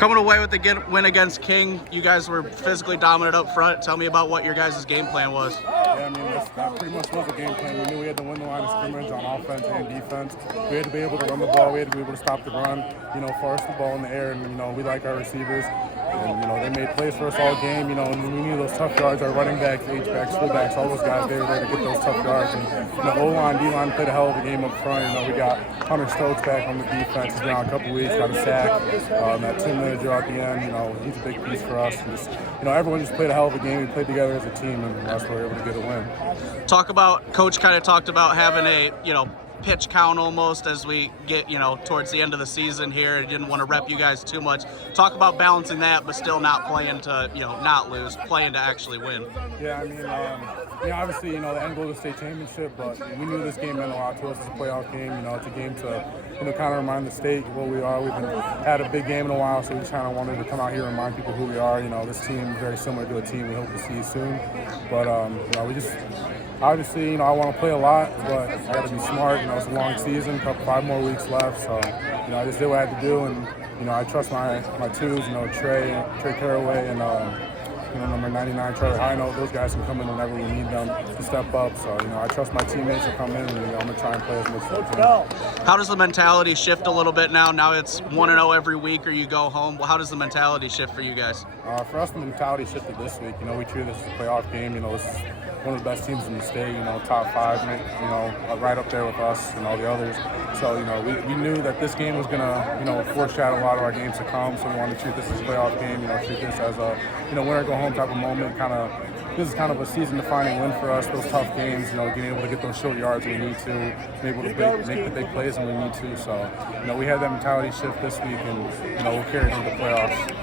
Coming away with the win against King, you guys were physically dominant up front. Tell me about what your guys' game plan was. Yeah, I mean, that pretty much was a game plan. We knew we had to win the line of scrimmage on offense and defense. We had to be able to run the ball. We had to be able to stop the run, force the ball in the air. And, we like our receivers. And, they made plays for us all game, and we knew those tough yards, our running backs, H-backs, fullbacks, all those guys, they were there to get those tough yards. And, O-line, D-line played a hell of a game up front. We got Hunter Stokes back on the defense. He's been on a couple weeks, got a sack. That 2-minute drill at the end, he's a big piece for us. And just, everyone just played a hell of a game. We played together as a team, and that's why we were able to get a win. Coach kind of talked about having a, pitch count almost as we get, towards the end of the season here. I didn't want to rep you guys too much. Talk about balancing that, but still not playing to, not lose, playing to actually win. Yeah, I mean, obviously, the end goal is the state championship, but we knew this game meant a lot to us. It's a playoff game. It's a game to, kind of remind the state what we are. We've had a big game in a while, so we just kind of wanted to come out here and remind people who we are. This team is very similar to a team we hope to see soon. But, we just, obviously, I want to play a lot, but I got to be smart. It's a long season, 5 more weeks left, so I just did what I had to do, and I trust my twos, Trey Caraway and number 99 Trevor Hino. Those guys can come in whenever we need them to step up. So I trust my teammates to come in, and I'm gonna try and play as much as I can. How does the mentality shift a little bit now? Now it's 1-0 every week, or you go home. How does the mentality shift for you guys? For us, the mentality shifted this week. We treat this as a playoff game. This is one of the best teams in the state. Top 5, right up there with us and all the others. So we knew that this game was gonna foreshadow a lot of our games to come. So we wanted to treat this as a playoff game. Treat this as a winner go home type of moment. This is kind of a season-defining win for us. Those tough games, getting able to get those short yards when we need to, being able to make the big plays when we need to. So we had that mentality shift this week, and we'll carry it into the playoffs.